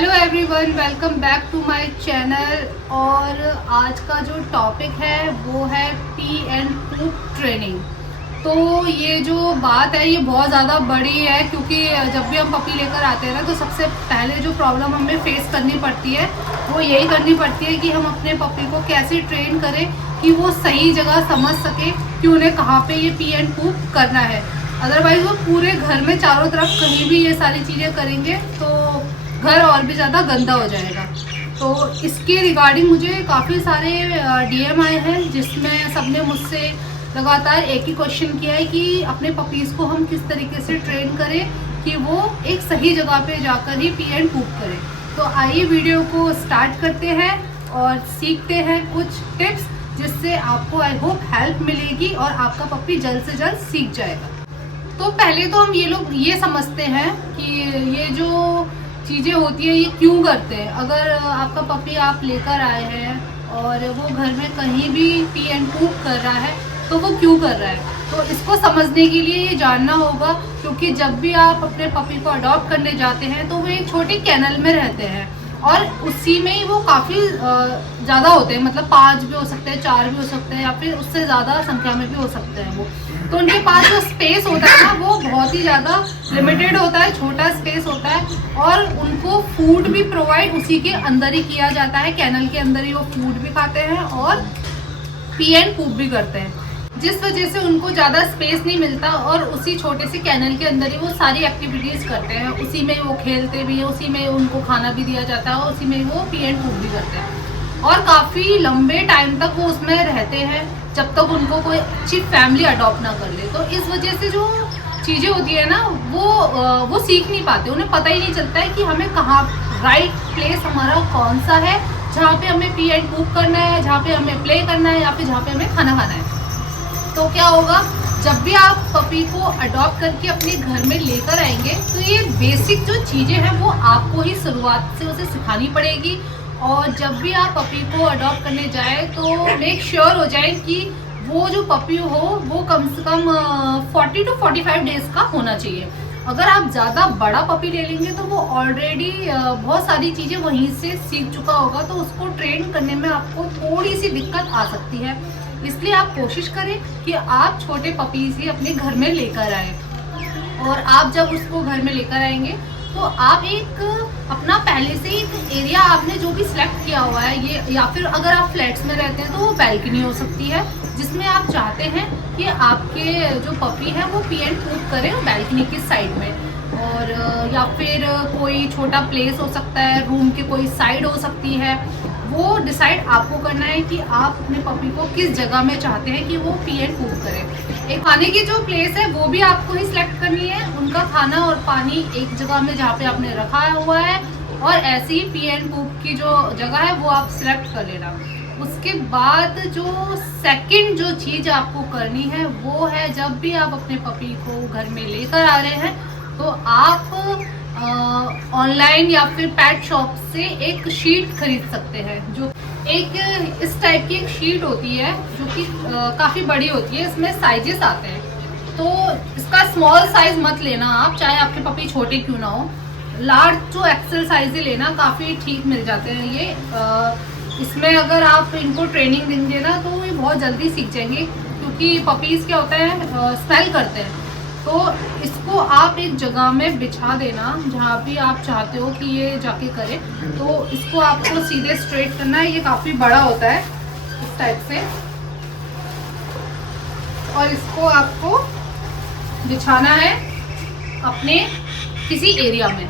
Hello everyone, welcome back to my channel. और आज का जो टॉपिक है वो है पी एंड पूप ट्रेनिंग। तो ये जो बात है ये बहुत ज़्यादा बड़ी है, क्योंकि जब भी हम पपी लेकर आते हैं ना तो सबसे पहले जो प्रॉब्लम हमें फेस करनी पड़ती है वो यही करनी पड़ती है कि हम अपने पपी को कैसे ट्रेन करें कि वो सही जगह समझ सके कि उन्हें कहाँ पे ये पी एंड पूप करना है। अदरवाइज़ वो पूरे घर में चारों तरफ कहीं भी ये सारी चीज़ें करेंगे तो घर और भी ज़्यादा गंदा हो जाएगा। तो इसके रिगार्डिंग मुझे काफ़ी सारे डीएम आए हैं, जिसमें सबने मुझसे लगातार एक ही क्वेश्चन किया है कि अपने पपीज़ को हम किस तरीके से ट्रेन करें कि वो एक सही जगह पे जाकर ही पी एंड पूप करें। तो आइए वीडियो को स्टार्ट करते हैं और सीखते हैं कुछ टिप्स, जिससे आपको आई होप हेल्प मिलेगी और आपका पपी जल्द से जल्द सीख जाएगा। तो पहले तो हम ये समझते हैं कि ये जो चीज़ें होती है ये क्यों करते हैं। अगर आपका पपी आप लेकर आए हैं और वो घर में कहीं भी पी एंड पूप कर रहा है तो वो क्यों कर रहा है, तो इसको समझने के लिए ये जानना होगा। क्योंकि जब भी आप अपने पपी को अडॉप्ट करने जाते हैं तो वो एक छोटी कैनल में रहते हैं और उसी में ही वो काफ़ी ज़्यादा होते हैं, मतलब 5 भी हो सकते हैं, 4 भी हो सकते हैं, या फिर उससे ज़्यादा संख्या में भी हो सकते हैं वो। तो उनके पास जो स्पेस होता है ना वो बहुत ही ज़्यादा लिमिटेड होता है, छोटा स्पेस होता है। और उनको फूड भी प्रोवाइड उसी के अंदर ही किया जाता है, कैनल के अंदर ही वो फूड भी खाते हैं और पी एंड पूप भी करते हैं, जिस वजह से उनको ज़्यादा स्पेस नहीं मिलता और उसी छोटे से कैनल के अंदर ही वो सारी एक्टिविटीज़ करते हैं। उसी में वो खेलते भी हैं, उसी में उनको खाना भी दिया जाता है और उसी में वो पी एंड पूप भी करते हैं। और काफ़ी लंबे टाइम तक वो उसमें रहते हैं जब तक उनको कोई अच्छी फैमिली अडॉप्ट ना कर ले। तो इस वजह से जो चीज़ें होती है ना वो सीख नहीं पाते, उन्हें पता ही नहीं चलता है कि हमें कहाँ राइट प्लेस हमारा कौन सा है, जहाँ पे हमें पी एंड पूप करना है, जहाँ पे हमें प्ले करना है, या फिर जहाँ पे हमें खाना खाना है। तो क्या होगा, जब भी आप पपी को अडॉप्ट करके अपने घर में लेकर आएंगे तो ये बेसिक जो चीज़ें हैं वो आपको ही शुरुआत से उसे सिखानी पड़ेगी। और जब भी आप पपी को अडॉप्ट करने जाएं तो मेक श्योर हो जाए कि वो जो पपी हो वो कम से कम 40 to 45 डेज़ का होना चाहिए। अगर आप ज़्यादा बड़ा पपी ले लेंगे तो वो ऑलरेडी बहुत सारी चीज़ें वहीं से सीख चुका होगा, तो उसको ट्रेन करने में आपको थोड़ी सी दिक्कत आ सकती है। इसलिए आप कोशिश करें कि आप छोटे पपीज़ ही अपने घर में लेकर आए। और आप जब उसको घर में लेकर आएंगे तो आप एक अपना पहले से एक एरिया आपने जो भी सिलेक्ट किया हुआ है, ये या फिर अगर आप फ्लैट्स में रहते हैं तो वो बैल्कनी हो सकती है, जिसमें आप चाहते हैं कि आपके जो पपी है वो पी एंड पूप करें बैल्कनी की साइड में। और या फिर कोई छोटा प्लेस हो सकता है, रूम की कोई साइड हो सकती है। वो डिसाइड आपको करना है कि आप अपने पपी को किस जगह में चाहते हैं कि वो पी एंड पूप करें। एक खाने की जो प्लेस है वो भी आपको ही सिलेक्ट करनी है, उनका खाना और पानी एक जगह में जहाँ पे आपने रखा हुआ है, और ऐसी ही पी एंड पूप की जो जगह है वो आप सिलेक्ट कर लेना। उसके बाद जो सेकंड जो चीज़ आपको करनी है वो है, जब भी आप अपने पपी को घर में लेकर आ रहे हैं तो आप ऑनलाइन या फिर पेट शॉप से एक शीट खरीद सकते हैं। जो एक इस टाइप की एक शीट होती है जो कि काफ़ी बड़ी होती है, इसमें साइजेस आते हैं। तो इसका स्मॉल साइज मत लेना आप, चाहे आपके पपी छोटे क्यों ना हो। लार्ज जो एक्सेल साइज ही लेना, काफ़ी ठीक मिल जाते हैं ये। इसमें अगर आप इनको ट्रेनिंग देंगे ना तो ये बहुत जल्दी सीख जाएंगे, क्योंकि पपीज़ क्या होता है स्मेल करते हैं। तो इसको आप एक जगह में बिछा देना जहाँ भी आप चाहते हो कि ये जाके करे। तो इसको आपको सीधे स्ट्रेट करना है, ये काफ़ी बड़ा होता है इस टाइप से, और इसको आपको बिछाना है अपने किसी एरिया में।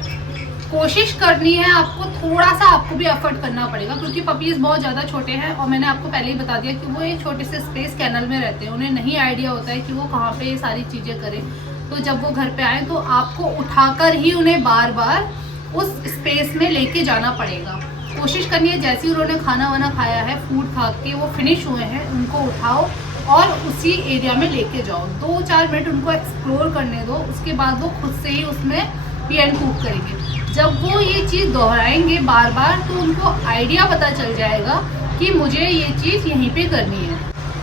कोशिश करनी है आपको, थोड़ा सा आपको भी एफर्ट करना पड़ेगा, क्योंकि पपीज़ बहुत ज़्यादा छोटे हैं और मैंने आपको पहले ही बता दिया कि वो एक छोटे से स्पेस कैनल में रहते हैं, उन्हें नहीं आइडिया होता है कि वो कहाँ पे ये सारी चीज़ें करें। तो जब वो घर पे आए तो आपको उठाकर ही उन्हें बार बार उस स्पेस में लेके जाना पड़ेगा। कोशिश करनी है जैसे ही उन्होंने खाना वाना खाया है, फूड खा के वो फिनिश हुए हैं, उनको उठाओ और उसी एरिया में लेके जाओ। 2-4 मिनट उनको एक्सप्लोर करने दो, उसके बाद वो खुद से ही उसमें पी एंड पूप करेंगे। जब वो ये चीज़ दोहराएंगे बार बार तो उनको आइडिया पता चल जाएगा कि मुझे ये चीज़ यहीं पे करनी है।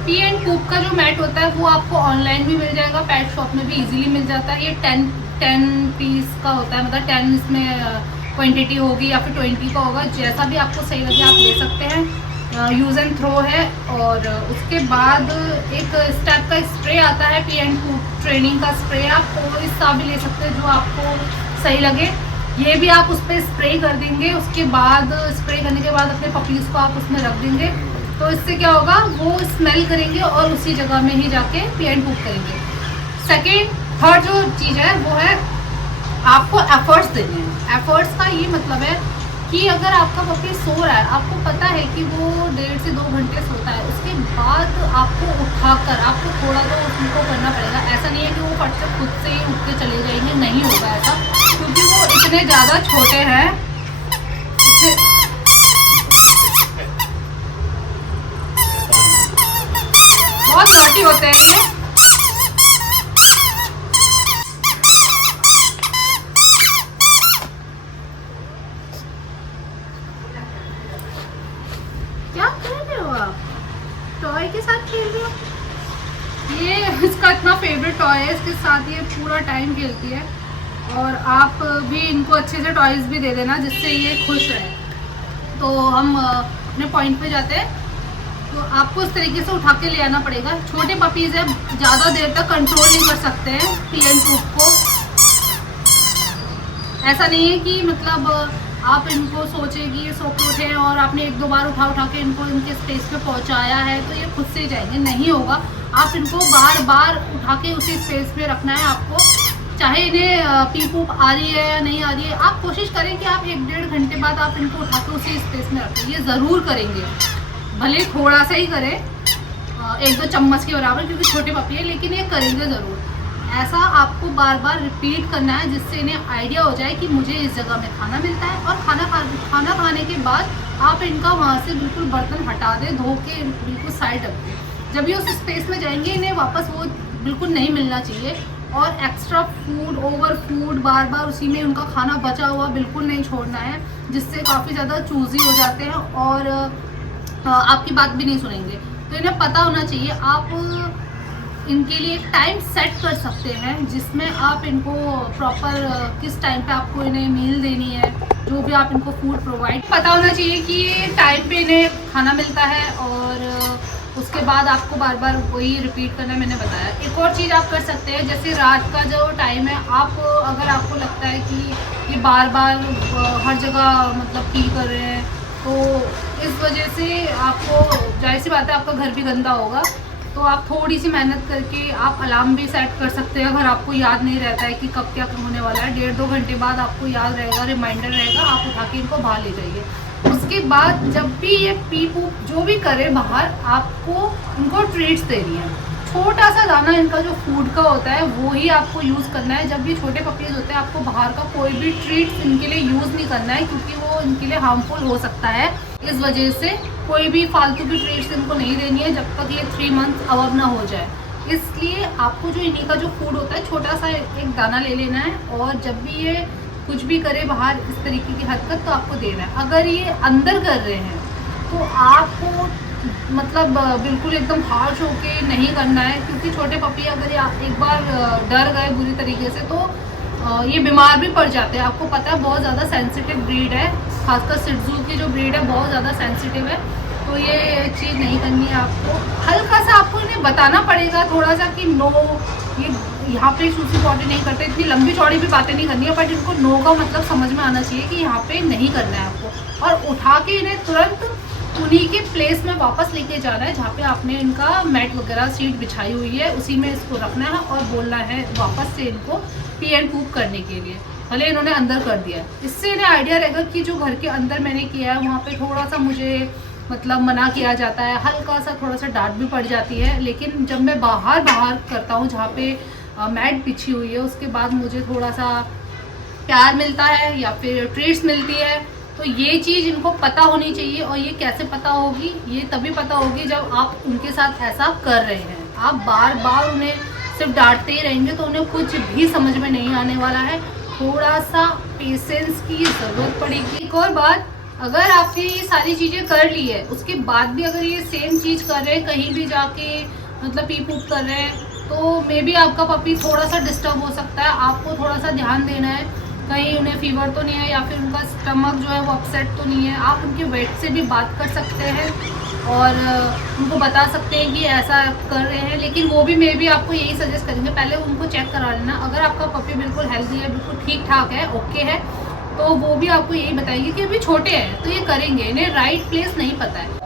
पी एंड पूप का जो मैट होता है वो आपको ऑनलाइन भी मिल जाएगा, पेट शॉप में भी इजीली मिल जाता है। ये 10 पीस का होता है, मतलब 10 इसमें क्वांटिटी होगी या फिर 20 का होगा, जैसा भी आपको सही लगे आप ले सकते हैं। यूज़ एंड थ्रो है। और उसके बाद एक स्टेप का स्प्रे आता है, पी एंड पूप ट्रेनिंग का स्प्रे, आप कोई सा भी ले सकते हैं जो आपको सही लगे। ये भी आप उस पर स्प्रे कर देंगे। उसके बाद स्प्रे करने के बाद अपने पपीज़ को आप उसमें रख देंगे, तो इससे क्या होगा, वो स्मेल करेंगे और उसी जगह में ही जाके पी एंड पूप करेंगे। थर्ड जो चीज़ है वो है आपको एफर्ट्स देने हैं। एफर्ट्स का ये मतलब है कि अगर आपका पपी सो रहा है, आपको पता है कि वो 1.5 से 2 घंटे सोता है, उसके बाद आपको उठाकर आपको थोड़ा तो उनको करना पड़ेगा। ऐसा नहीं है कि वो फट से खुद से ही उठ के चले जाएंगे, नहीं होगा ऐसा, क्योंकि वो इतने ज़्यादा छोटे हैं। बहुत नॉटी होते हैं ये। क्या कर रहे हो आप? टॉय के साथ खेल रहे हो? ये इसका इतना फेवरेट टॉय है, इसके साथ ये पूरा टाइम खेलती है। और आप भी इनको अच्छे से टॉयज भी दे देना जिससे ये खुश रहे। तो हम अपने पॉइंट पे जाते हैं। तो आपको इस तरीके से उठा के ले आना पड़ेगा। छोटे पपीज़ है, ज़्यादा देर तक कंट्रोल नहीं कर सकते हैं पी एंड पूप को। ऐसा नहीं है कि मतलब आप इनको सोचें कि ये सो के उठे और आपने 1-2 बार उठा के इनको इनके स्पेस पे पहुंचाया है तो ये खुद से ही जाएंगे, नहीं होगा। आप इनको बार बार उठा के उसी स्पेस पे रखना है आपको, चाहे इन्हें पी पूप आ रही है या नहीं आ रही है। आप कोशिश करें कि आप 1-1.5 घंटे बाद आप इनको उठा के उसी स्पेस में रखें। ये ज़रूर करेंगे, भले थोड़ा सा ही करें, 1-2 चम्मच के बराबर, क्योंकि छोटे पपी है, लेकिन ये करेंगे ज़रूर। ऐसा आपको बार बार रिपीट करना है जिससे इन्हें आइडिया हो जाए कि मुझे इस जगह में खाना मिलता है। और खाना खाने के बाद आप इनका वहाँ से बिल्कुल बर्तन हटा दें, धो के बिल्कुल साइड रख दें। जब ये उस स्पेस में जाएंगे इन्हें वापस वो बिल्कुल नहीं मिलना चाहिए। और एक्स्ट्रा फूड, ओवर फूड, बार बार उसी में उनका खाना बचा हुआ बिल्कुल नहीं छोड़ना है, जिससे काफ़ी ज़्यादा चूज़ी हो जाते हैं और आपकी बात भी नहीं सुनेंगे। तो इन्हें पता होना चाहिए। आप इनके लिए एक टाइम सेट कर सकते हैं जिसमें आप इनको प्रॉपर किस टाइम पे आपको इन्हें मील देनी है, जो भी आप इनको फूड प्रोवाइड, पता होना चाहिए कि टाइम पे इन्हें खाना मिलता है। और उसके बाद आपको बार बार वही रिपीट करना मैंने बताया। एक और चीज़ आप कर सकते हैं, जैसे रात का जो टाइम है, आप अगर आपको लगता है कि ये बार बार हर जगह मतलब पी कर रहे हैं, तो इस वजह से आपको, जाहिर सी बात है, आपका घर भी गंदा होगा। तो आप थोड़ी सी मेहनत करके आप अलार्म भी सेट कर सकते हैं। अगर आपको याद नहीं रहता है कि कब क्या होने वाला है, 1.5-2 घंटे बाद आपको याद रहेगा, रिमाइंडर रहेगा, आप उठा के इनको बाहर ले जाइए। उसके बाद जब भी ये पी पूप जो भी करे बाहर, आपको इनको ट्रीट्स देनी है। छोटा सा दाना इनका जो फूड का होता है वो ही आपको यूज़ करना है। जब भी छोटे पपीज़ होते हैं, आपको बाहर का कोई भी ट्रीट्स इनके लिए यूज़ नहीं करना है, क्योंकि वो इनके लिए हार्मफुल हो सकता है। इस वजह से कोई भी फालतू की ट्रीट्स इनको नहीं देनी है जब तक ये 3 मंथ अबव ना हो जाए। इसलिए आपको जो इन्हीं का जो फूड होता है, छोटा सा एक दाना ले लेना है, और जब भी ये कुछ भी करे बाहर इस तरीके की हरकत, तो आपको देना है। अगर ये अंदर कर रहे हैं तो आपको मतलब बिल्कुल एकदम हार्श होके नहीं करना है, क्योंकि छोटे पपी अगर आप एक बार डर गए बुरी तरीके से तो ये बीमार भी पड़ जाते हैं। आपको पता है बहुत ज़्यादा सेंसिटिव ब्रीड है, खासकर सिट्जू की जो ब्रीड है बहुत ज़्यादा सेंसिटिव है। तो ये चीज़ नहीं करनी है आपको। हल्का सा आपको इन्हें बताना पड़ेगा थोड़ा सा कि नो, ये यहाँ पे सूसी पॉटी नहीं करते। इतनी लंबी चौड़ी भी बातें नहीं करनी है, बट इनको नो का मतलब समझ में आना चाहिए कि यहाँ पे नहीं करना है आपको। और उठा के इन्हें तुरंत उन्हीं के प्लेस में वापस लेके जाना है जहाँ पे आपने इनका मैट वगैरह सीट बिछाई हुई है, उसी में इसको रखना है और बोलना है वापस से इनको पी एंड पूप करने के लिए। भले इन्होंने अंदर कर दिया है, इससे इन्हें आइडिया रहेगा कि जो घर के अंदर मैंने किया है वहाँ पे थोड़ा सा मुझे मतलब मना किया जाता है, हल्का सा थोड़ा सा डांट भी पड़ जाती है। लेकिन जब मैं बाहर करता हूँ जहाँ पे मैट बिछी हुई है, उसके बाद मुझे थोड़ा सा प्यार मिलता है या फिर ट्रीट्स मिलती है। तो ये चीज़ इनको पता होनी चाहिए। और ये कैसे पता होगी? ये तभी पता होगी जब आप उनके साथ ऐसा कर रहे हैं। आप बार बार उन्हें सिर्फ डांटते ही रहेंगे तो उन्हें कुछ भी समझ में नहीं आने वाला है। थोड़ा सा पेशेंस की ज़रूरत पड़ेगी। एक और बात, अगर आपने ये सारी चीज़ें कर ली है, उसके बाद भी अगर ये सेम चीज़ कर रहे हैं, कहीं भी जाके मतलब पी पूप कर रहे हैं, तो मे बी आपका पपी थोड़ा सा डिस्टर्ब हो सकता है। आपको थोड़ा सा ध्यान देना है कहीं उन्हें फीवर तो नहीं है या फिर उनका स्टमक जो है वो अपसेट तो नहीं है। आप उनके वेट से भी बात कर सकते हैं और उनको बता सकते हैं कि ऐसा कर रहे हैं। लेकिन वो भी मे भी आपको यही सजेस्ट करेंगे पहले उनको चेक करा लेना। अगर आपका पपी बिल्कुल हेल्दी है, बिल्कुल ठीक ठाक है, ओके है, तो वो भी आपको यही बताएंगे कि अभी छोटे हैं तो ये करेंगे, इन्हें राइट प्लेस नहीं पता है।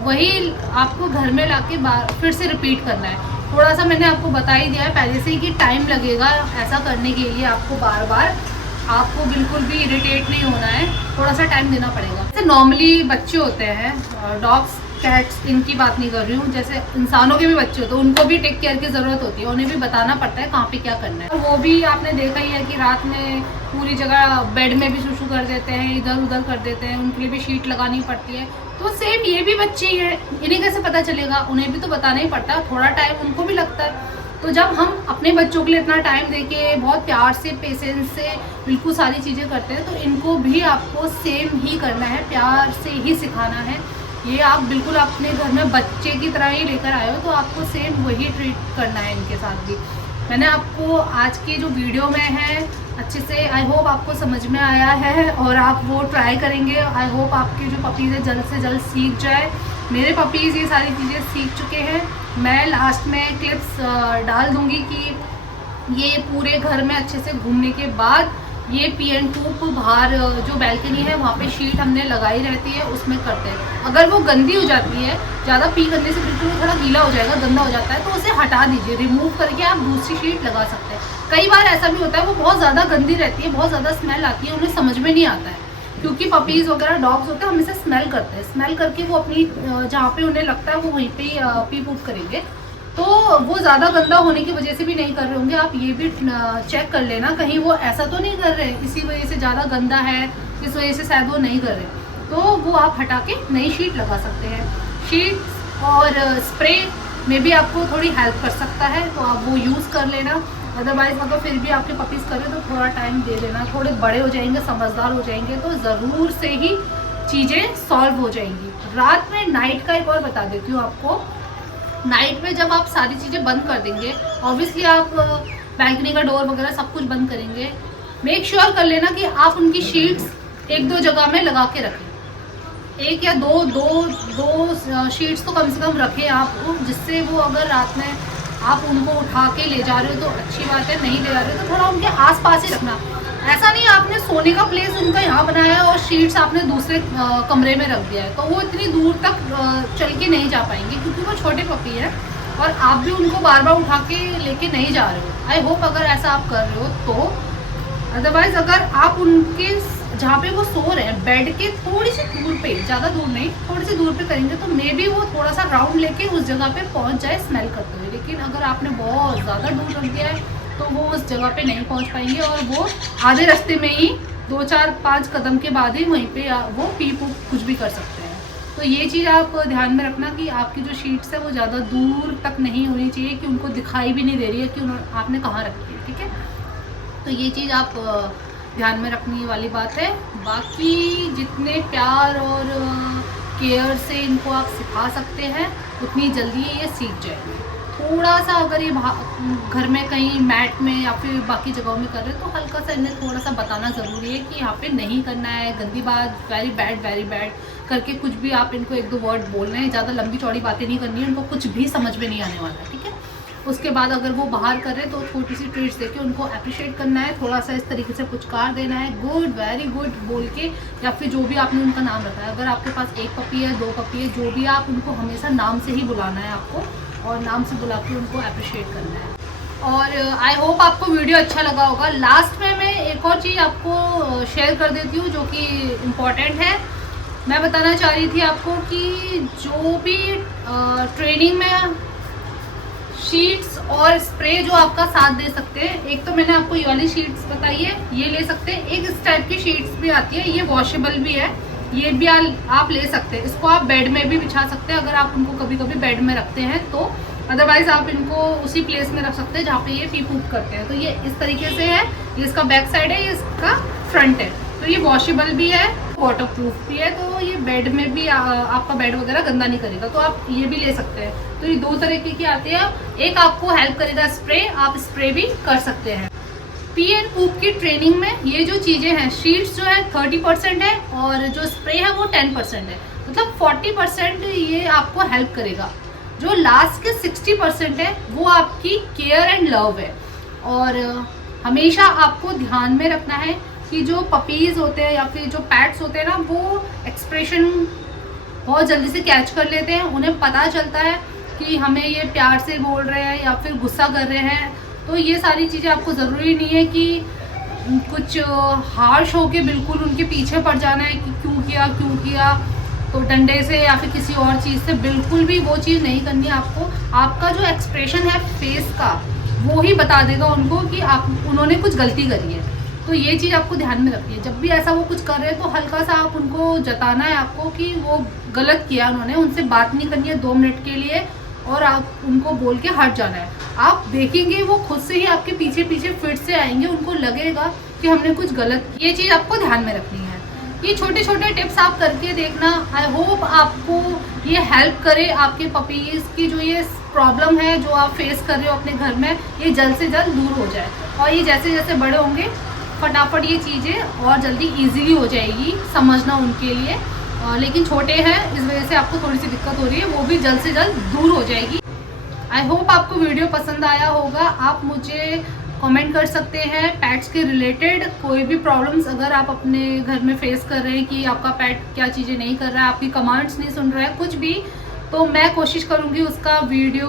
वही आपको घर में लाके फिर से रिपीट करना है। थोड़ा सा मैंने आपको बता ही दिया है पहले से ही कि टाइम लगेगा ऐसा करने के लिए। आपको बार बार आपको बिल्कुल भी इरिटेट नहीं होना है, थोड़ा सा टाइम देना पड़ेगा। जैसे नॉर्मली बच्चे होते हैं, डॉग्स कैट्स, इनकी बात नहीं कर रही हूँ, जैसे इंसानों के भी बच्चे होते हैं, उनको भी टेक केयर की ज़रूरत होती है। उन्हें भी बताना पड़ता है कहाँ पे क्या करना है। और वो भी आपने देखा ही है कि रात में पूरी जगह बेड में भी सुसु कर देते हैं, इधर उधर कर देते हैं, उनके लिए भी शीट लगानी पड़ती है। तो सेम ये भी बच्चे ही हैं, इन्हें कैसे पता चलेगा, उन्हें भी तो बताना ही पड़ता है, थोड़ा टाइम उनको भी लगता है। तो जब हम अपने बच्चों के लिए इतना टाइम देके बहुत प्यार से, पेशेंस से बिल्कुल सारी चीज़ें करते हैं, तो इनको भी आपको सेम ही करना है, प्यार से ही सिखाना है। ये आप बिल्कुल अपने घर में बच्चे की तरह ही लेकर आए हो, तो आपको सेम वही ट्रीट करना है इनके साथ भी। मैंने आपको आज की जो वीडियो में है अच्छे से, आई होप आपको समझ में आया है और आप वो ट्राई करेंगे। आई होप आपके जो पपीज़ है जल्द से जल्द सीख जाए। मेरे पपीज़ ये सारी चीज़ें सीख चुके हैं। मैं लास्ट में क्लिप्स डाल दूँगी कि ये पूरे घर में अच्छे से घूमने के बाद ये पी एंड पूप बाहर जो बैल्कनी है वहाँ पे शीट हमने लगाई रहती है, उसमें करते हैं। अगर वो गंदी हो जाती है, ज़्यादा पी करने से बिल्कुल थोड़ा गीला हो जाएगा, गंदा हो जाता है, तो उसे हटा दीजिए, रिमूव करके आप दूसरी शीट लगा सकते हैं। कई बार ऐसा भी होता है वो बहुत ज़्यादा गंदी रहती है, बहुत ज़्यादा स्मेल आती है, उन्हें समझ में नहीं आता है, क्योंकि पपीज़ वगैरह डॉग्स होते हैं हमेशा स्मेल करते हैं। स्मेल करके वो अपनी जहाँ पे उन्हें लगता है वो वहीं पे ही पी पूप करेंगे, तो वो ज़्यादा गंदा होने की वजह से भी नहीं कर रहे होंगे। आप ये भी चेक कर लेना कहीं वो ऐसा तो नहीं कर रहे इसी वजह से ज़्यादा गंदा है, इस वजह से शायद वो नहीं कर रहे, तो वो आप हटा के नई शीट लगा सकते हैं। शीट और स्प्रे में भी आपको थोड़ी हेल्प कर सकता है, तो आप वो यूज़ कर लेना। अदरवाइज़ अगर फिर भी आपके पपीज़ करें तो थोड़ा टाइम दे देना, थोड़े बड़े हो जाएंगे, समझदार हो जाएंगे, तो ज़रूर से ही चीज़ें सॉल्व हो जाएंगी। रात में नाइट का एक और बता देती हूँ आपको। नाइट में जब आप सारी चीज़ें बंद कर देंगे, ऑब्वियसली आप बैल्कनी का डोर वगैरह सब कुछ बंद करेंगे, मेक श्योर कर लेना कि आप उनकी शीट्स एक दो जगह में लगा के रखें। एक या दो शीट्स तो कम से कम रखें आप, जिससे वो अगर रात में आप उनको उठा के ले जा रहे हो तो अच्छी बात है, नहीं ले जा रहे हो तो थोड़ा उनके आसपास ही रखना। ऐसा नहीं आपने सोने का प्लेस उनका यहाँ बनाया है और शीट्स आपने दूसरे कमरे में रख दिया है, तो वो इतनी दूर तक चल के नहीं जा पाएंगे, क्योंकि वो छोटे पपी है और आप भी उनको बार बार उठा के लेके नहीं जा रहे हो। आई होप अगर ऐसा आप कर रहे हो तो। अदरवाइज अगर आप उनके जहाँ पे वो सो रहे हैं बेड के थोड़ी सी दूर पे, ज़्यादा दूर नहीं, थोड़ी सी दूर पे करेंगे तो मे बी वो थोड़ा सा राउंड लेके उस जगह पे पहुँच जाए स्मेल करते हुए। लेकिन अगर आपने बहुत ज़्यादा दूर रख दिया है तो वो उस जगह पे नहीं पहुँच पाएंगे और वो आधे रास्ते में ही 2-4-5 कदम के बाद ही वहीं पे वो पी पूप कुछ भी कर सकते हैं। तो ये चीज़ आप ध्यान में रखना कि आपकी जो शीट्स है वो ज़्यादा दूर तक नहीं होनी चाहिए कि उनको दिखाई भी नहीं दे रही है कि आपने कहाँ रखी है, ठीक है। तो ये चीज़ आप ध्यान में रखने वाली बात है। बाकी जितने प्यार और केयर से इनको आप सिखा सकते हैं उतनी जल्दी ये सीख जाएंगे। थोड़ा सा अगर ये घर में कहीं मैट में या फिर बाकी जगहों में कर रहे हैं तो हल्का सा इन्हें थोड़ा सा बताना ज़रूरी है कि यहाँ पे नहीं करना है, गंदी बात, वेरी बैड करके कुछ भी आप इनको एक दो वर्ड बोलना है, ज़्यादा लंबी चौड़ी बातें नहीं करनी है, उनको कुछ भी समझ में नहीं आने वाला है, ठीक है। उसके बाद अगर वो बाहर कर रहे हैं तो छोटी सी ट्रीट्स देके उनको अप्रिशिएट करना है, थोड़ा सा इस तरीके से पुचकार देना है, गुड, वेरी गुड बोल के, या फिर जो भी आपने उनका नाम रखा है। अगर आपके पास एक पपी है, 2 पपी है, जो भी आप उनको हमेशा नाम से ही बुलाना है आपको, और नाम से बुला के उनको अप्रिशिएट करना है। और आई होप आपको वीडियो अच्छा लगा होगा। लास्ट में मैं एक और चीज़ आपको शेयर कर देती हूँ जो कि इम्पॉर्टेंट है। मैं बताना चाह रही थी आपको कि जो भी ट्रेनिंग में शीट्स और स्प्रे जो आपका साथ दे सकते हैं, एक तो मैंने आपको ये वाली शीट्स बताई है, ये ले सकते हैं। एक इस टाइप की शीट्स भी आती है, ये वॉशेबल भी है, ये भी आप ले सकते हैं। इसको आप बेड में भी बिछा सकते हैं अगर आप उनको कभी कभी बेड में रखते हैं तो। अदरवाइज आप इनको उसी प्लेस में रख सकते हैं जहाँ पे ये पी पूप करते हैं। तो ये इस तरीके से है, ये इसका बैक साइड है, ये इसका फ्रंट है। तो ये वॉशेबल भी है, वाटर प्रूफ भी है, तो ये बेड में भी आपका बेड वगैरह गंदा नहीं करेगा, तो आप ये भी ले सकते हैं। तो ये 2 तरीके की आती है। एक आपको हेल्प करेगा स्प्रे, आप स्प्रे भी कर सकते हैं। पी एंड पूप की ट्रेनिंग में ये जो चीज़ें हैं, शीट्स जो है 30% है और जो स्प्रे है वो 10% है, मतलब 40% ये आपको हेल्प करेगा। जो लास्ट के 60% है वो आपकी केयर एंड लव है। और हमेशा आपको ध्यान में रखना है कि जो पपीज़ होते हैं या फिर जो पैट्स होते हैं ना, वो एक्सप्रेशन बहुत जल्दी से कैच कर लेते हैं। उन्हें पता चलता है कि हमें ये प्यार से बोल रहे हैं या फिर गुस्सा कर रहे हैं। तो ये सारी चीज़ें आपको ज़रूरी नहीं है कि कुछ हार्श होके बिल्कुल उनके पीछे पड़ जाना है कि क्यों किया, तो डंडे से या फिर किसी और चीज़ से बिल्कुल भी वो चीज़ नहीं करनी है आपको। आपका जो एक्सप्रेशन है फेस का, वो ही बता देगा उनको कि उन्होंने कुछ गलती करी है। तो ये चीज़ आपको ध्यान में रखनी है। जब भी ऐसा वो कुछ कर रहे हैं तो हल्का सा आप उनको जताना है आपको कि वो गलत किया उन्होंने, उनसे बात नहीं करनी है 2 मिनट के लिए और आप उनको बोल के हट जाना है। आप देखेंगे वो खुद से ही आपके पीछे फिर से आएंगे, उनको लगेगा कि हमने कुछ गलत किया। ये चीज़ आपको ध्यान में रखनी है। ये छोटे छोटे टिप्स आप करके देखना। आई होप आपको ये हेल्प करे। आपके पपीज़ की जो ये प्रॉब्लम है जो आप फेस कर रहे हो अपने घर में, ये जल्द से जल्द दूर हो जाए और ये जैसे जैसे बड़े होंगे फटाफट ये चीज़ें और जल्दी ईजीली हो जाएगी समझना उनके लिए। लेकिन छोटे हैं इस वजह से आपको थोड़ी सी दिक्कत हो रही है, वो भी जल्द से जल्द दूर हो जाएगी। आई होप आपको वीडियो पसंद आया होगा। आप मुझे कमेंट कर सकते हैं पैट्स के रिलेटेड कोई भी प्रॉब्लम्स अगर आप अपने घर में फेस कर रहे हैं कि आपका पैट क्या चीज़ें नहीं कर रहा है, आपकी कमांड्स नहीं सुन रहा है, कुछ भी, तो मैं कोशिश करूँगी उसका वीडियो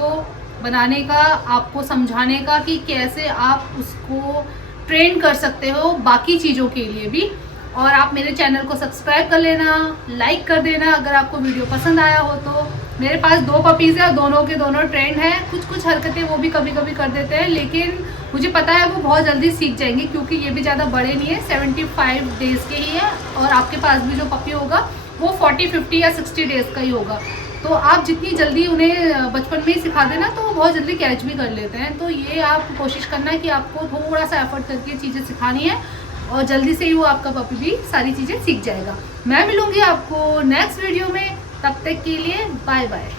बनाने का, आपको समझाने का कि कैसे आप उसको ट्रेन कर सकते हो बाकी चीज़ों के लिए भी। और आप मेरे चैनल को सब्सक्राइब कर लेना, लाइक कर देना अगर आपको वीडियो पसंद आया हो तो। मेरे पास 2 पपीज़ हैं, दोनों के दोनों ट्रेंड हैं। कुछ हरकतें वो भी कभी कभी कर देते हैं, लेकिन मुझे पता है वो बहुत जल्दी सीख जाएंगे क्योंकि ये भी ज़्यादा बड़े नहीं है, 75 डेज़ के ही है। और आपके पास भी जो पपी होगा वो 40, 50 या 60 डेज़ का ही होगा। तो आप जितनी जल्दी उन्हें बचपन में ही सिखा देना तो वो बहुत जल्दी कैच भी कर लेते हैं। तो ये आप कोशिश करना कि आपको थोड़ा सा एफर्ट करके चीज़ें सिखानी है और जल्दी से ही वो आपका पपी भी सारी चीज़ें सीख जाएगा। मैं मिलूँगी आपको नेक्स्ट वीडियो में, तब तक के लिए बाय बाय।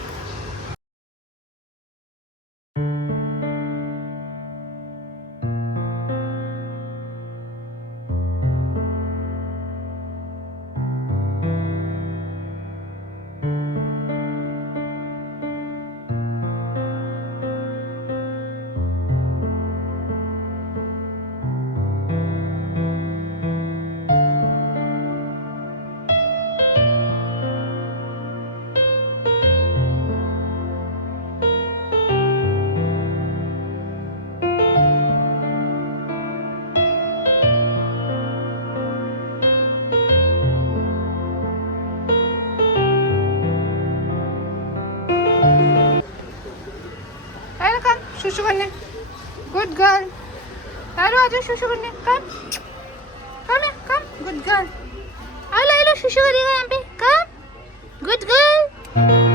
शुशु करने, गुड गर्ल। तारो आ जाओ शुशु करने, कम गुड गर्ल। आ लो शुशु करेगा यहाँ पे, कम गुड गर्ल।